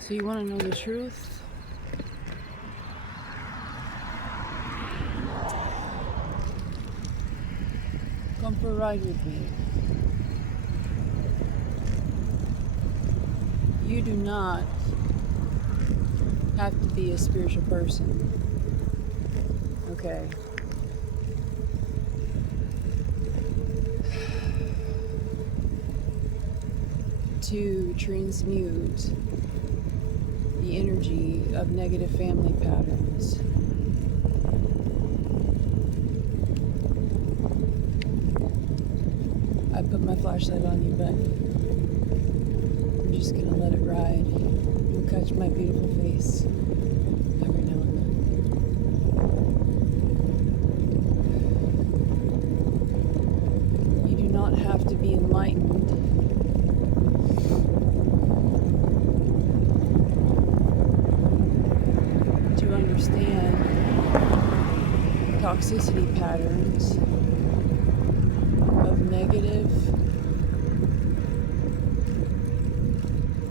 So you want to know the truth? Come for a ride with me. You do not have to be a spiritual person. Okay. To transmute the energy of negative family patterns. I put my flashlight on you, but I'm just gonna let it ride. You'll catch my beautiful face every now and then. You do not have to be enlightened to understand toxicity patterns of negative,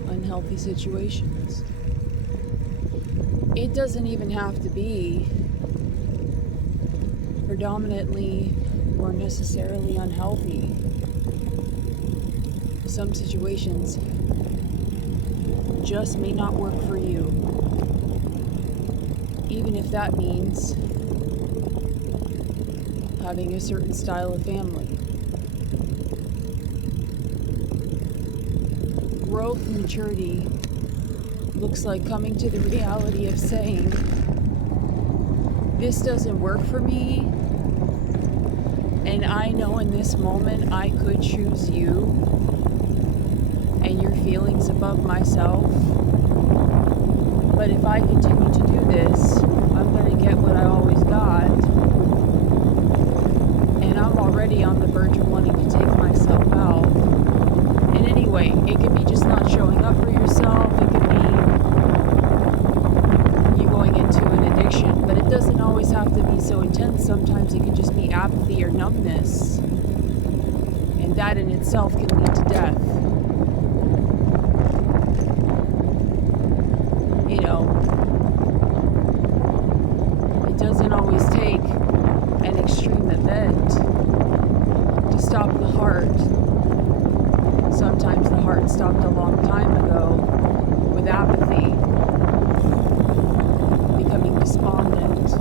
unhealthy situations. It doesn't even have to be predominantly or necessarily unhealthy. Some situations just may not work for you, even if that means having a certain style of family. Growth and maturity looks like coming to the reality of saying, this doesn't work for me, and I know in this moment I could choose you and your feelings above myself, but if I continue to do this, I'm going to get what I always got, and I'm already on the verge of wanting to take myself out. And anyway, it could be just not showing up for yourself, it could be you going into an addiction, but it doesn't always have to be so intense. Sometimes it could just be apathy or numbness, and that in itself can lead to death. You know, it doesn't always take an extreme event to stop the heart. Sometimes the heart stopped a long time ago with apathy, becoming despondent.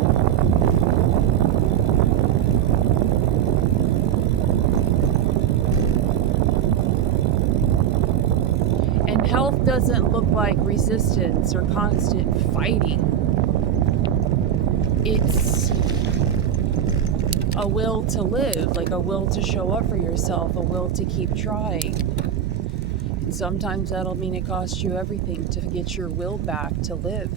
And health doesn't look like resistance or constant fighting. It's a will to live, like a will to show up for yourself, a will to keep trying. And sometimes that'll mean it costs you everything to get your will back to live.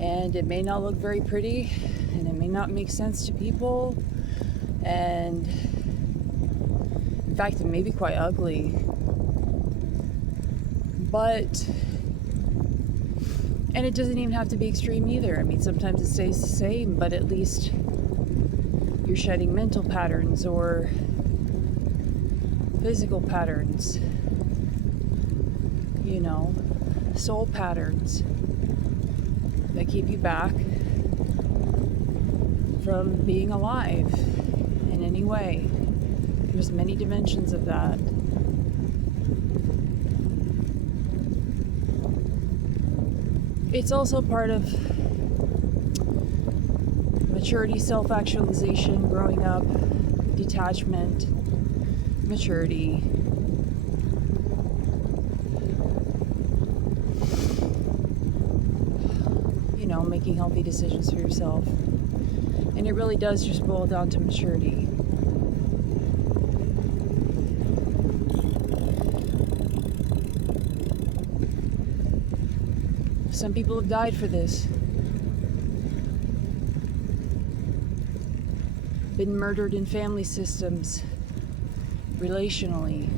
And it may not look very pretty, and it may not make sense to people, and in fact, it may be quite ugly. But, and it doesn't even have to be extreme either. I mean, sometimes it stays the same, but at least you're shedding mental patterns or physical patterns, you know, soul patterns that keep you back from being alive in any way. There's many dimensions of that. It's also part of maturity, self-actualization, growing up, detachment, maturity. You know, making healthy decisions for yourself. And it really does just boil down to maturity. Some people have died for this. Been murdered in family systems, relationally.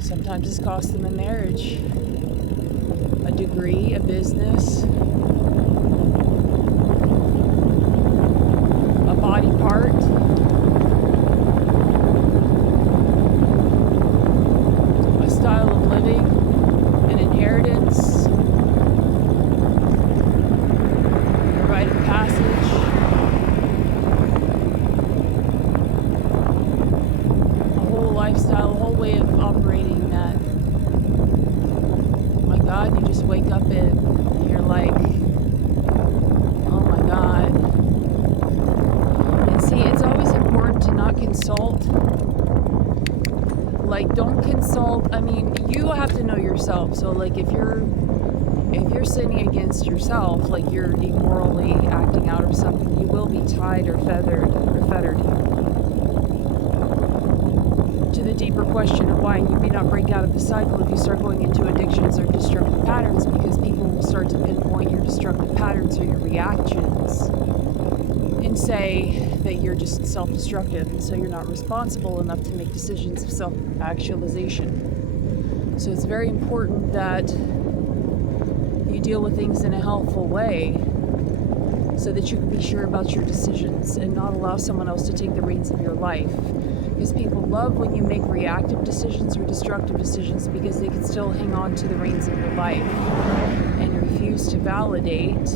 Sometimes it's cost them a marriage, a degree, a business, a body part. A style of living. wake up and you're like, oh my God. And see, it's always important to not consult. Like, don't consult. I mean, you have to know yourself. So like if you're sinning against yourself, like you're immorally acting out or something, you will be tied or fettered to the deeper question of why. You may not break out of the cycle if you start going into addictions or destructive patterns, because people will start to pinpoint your destructive patterns or your reactions and say that you're just self-destructive, and so you're not responsible enough to make decisions of self-actualization. So it's very important that you deal with things in a helpful way so that you can be sure about your decisions and not allow someone else to take the reins of your life. Because people love when you make reactive decisions or destructive decisions, because they can still hang on to the reins of your life and refuse to validate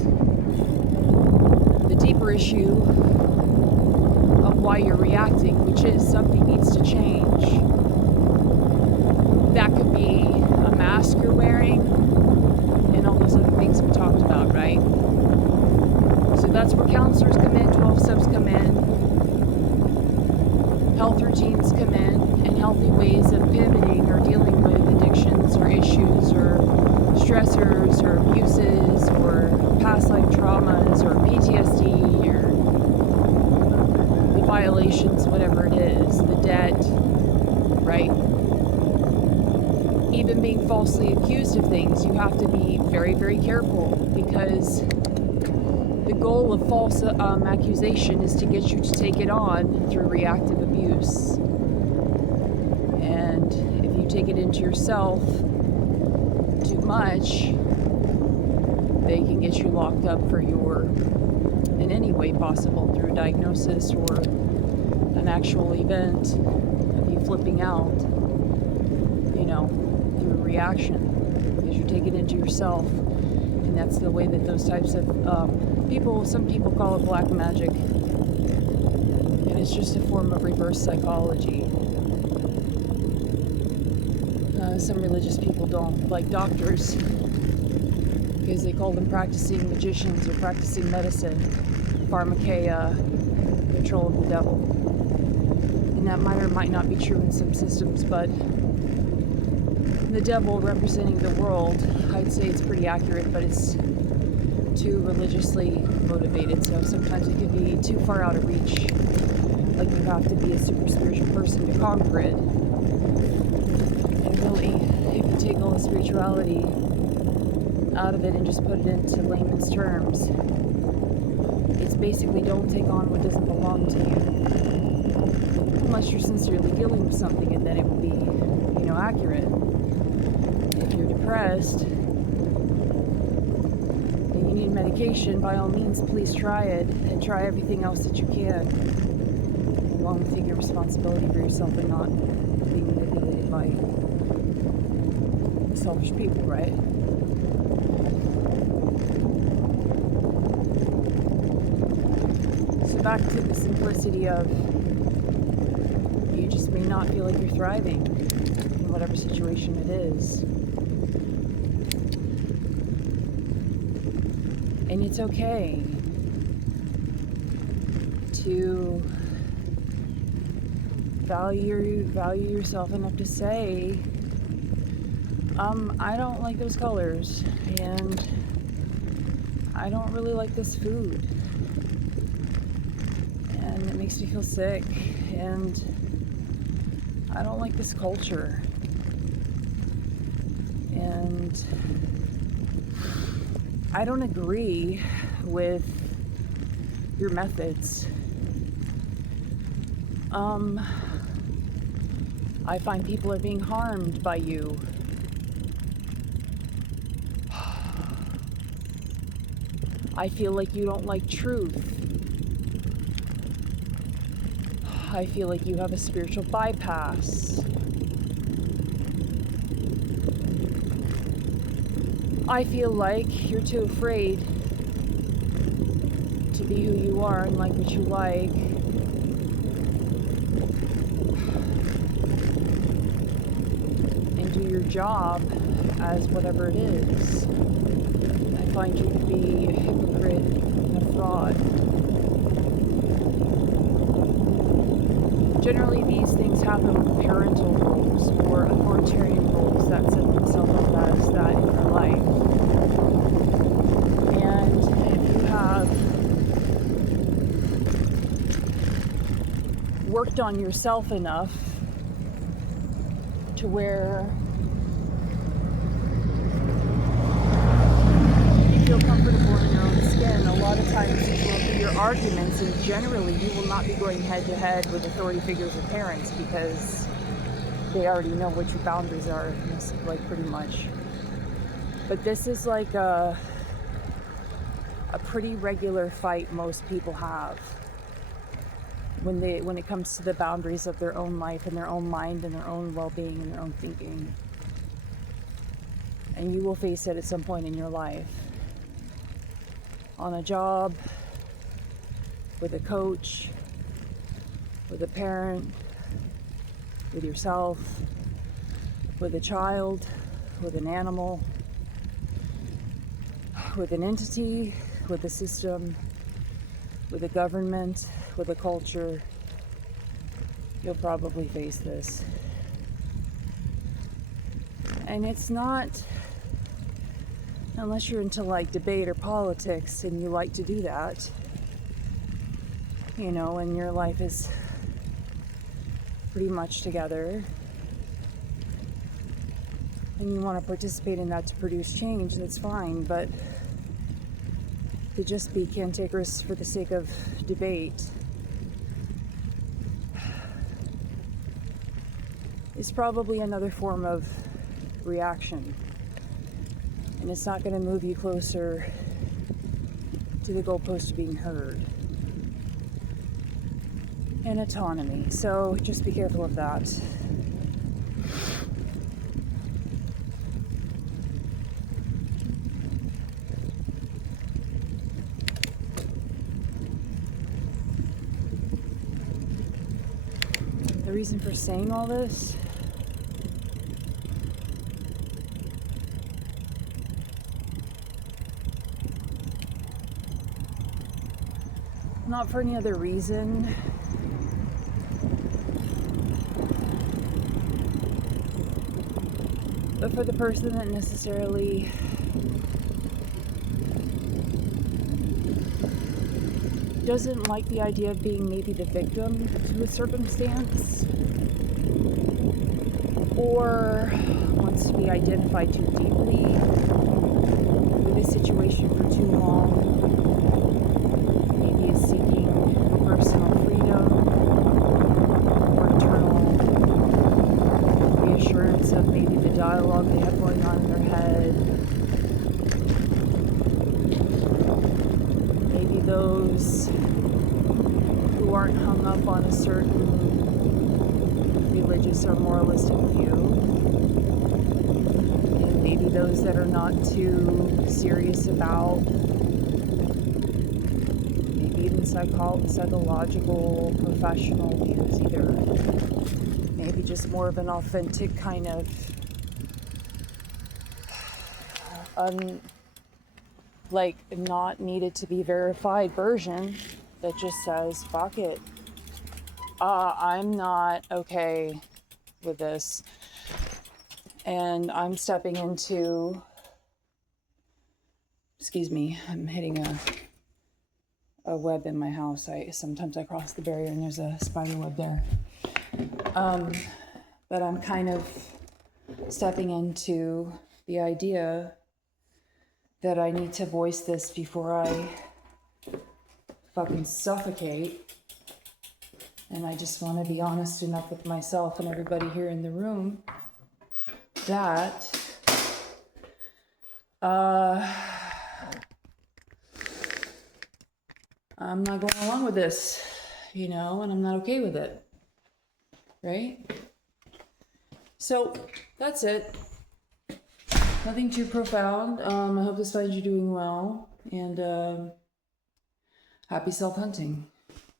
the deeper issue of why you're reacting, which is something needs to change. That could be a mask you're wearing and all those other things we talked about, right? So that's where counselors come in, 12 steps come in, health routines come in, and healthy ways of pivoting or dealing with addictions or issues or stressors or abuses or past life traumas or PTSD or the violations, whatever it is, the debt, right? Even being falsely accused of things, you have to be very, very careful, because the goal of false accusation is to get you to take it on through reactive abuse. And if you take it into yourself too much, they can get you locked up in any way possible, through a diagnosis or an actual event of you flipping out, through reaction, because you take it into yourself. And that's the way that those types of some people call it black magic, and it's just a form of reverse psychology. Some religious people don't like doctors, because they call them practicing magicians or practicing medicine, pharmakeia, control of the devil. And that might or might not be true in some systems, but the devil representing the world, I'd say it's pretty accurate, but it's too religiously motivated, so sometimes it can be too far out of reach. Like, you have to be a super spiritual person to conquer it. And really, if you take all the spirituality out of it and just put it into layman's terms, it's basically don't take on what doesn't belong to you. Unless you're sincerely dealing with something, and then it will be, accurate. If you're depressed and you need medication, by all means, please try it, and try everything else that you can, along with taking responsibility for yourself and not being manipulated by selfish people, right? So back to the simplicity of, you just may not feel like you're thriving in whatever situation it is. And it's okay to value yourself enough to say, I don't like those colors, and I don't really like this food, and it makes me feel sick, and I don't like this culture, and I don't agree with your methods. I find people are being harmed by you. I feel like you don't like truth. I feel like you have a spiritual bypass. I feel like you're too afraid to be who you are and like what you like. And do your job as whatever it is. I find you to be a hypocrite and a fraud. Generally, these things happen with parental roles or authoritarian roles that set themselves up as that in your life. And if you have worked on yourself enough to where you feel comfortable in your own skin, a lot of times you will do your arguments, and generally you will not be going head to head with authority figures or parents because they already know what your boundaries are, like pretty much. But this is like a pretty regular fight most people have when it comes to the boundaries of their own life and their own mind and their own well-being and their own thinking. And you will face it at some point in your life. On a job, with a coach, with a parent, with yourself, with a child, with an animal, with an entity, with a system, with a government, with a culture. You'll probably face this. And it's not, unless you're into like debate or politics and you like to do that, you know, and your life is pretty much together and you want to participate in that to produce change, that's fine. But to just be cantankerous for the sake of debate is probably another form of reaction, and it's not going to move you closer to the goalpost of being heard and autonomy. So just be careful of that. The reason for saying all this not for any other reason but for the person that necessarily doesn't like the idea of being maybe the victim to a circumstance, or wants to be identified too deeply with a situation for too long, maybe is seeking personal freedom or internal reassurance of maybe the dialogue they have going on in their head. Maybe those who aren't hung up on a certain religious or moralistic view, and maybe those that are not too serious about maybe even psychological, professional views either. Maybe just more of an authentic kind of like not needed to be verified version that just says, fuck it. I'm not okay with this. And I'm stepping into, excuse me, I'm hitting a web in my house. Sometimes I cross the barrier and there's a spider web there. But I'm kind of stepping into the idea that I need to voice this before I fucking suffocate. And I just want to be honest enough with myself and everybody here in the room that I'm not going along with this, you know, and I'm not okay with it, right? So that's it. Nothing too profound. I hope this finds you doing well, and happy self-hunting.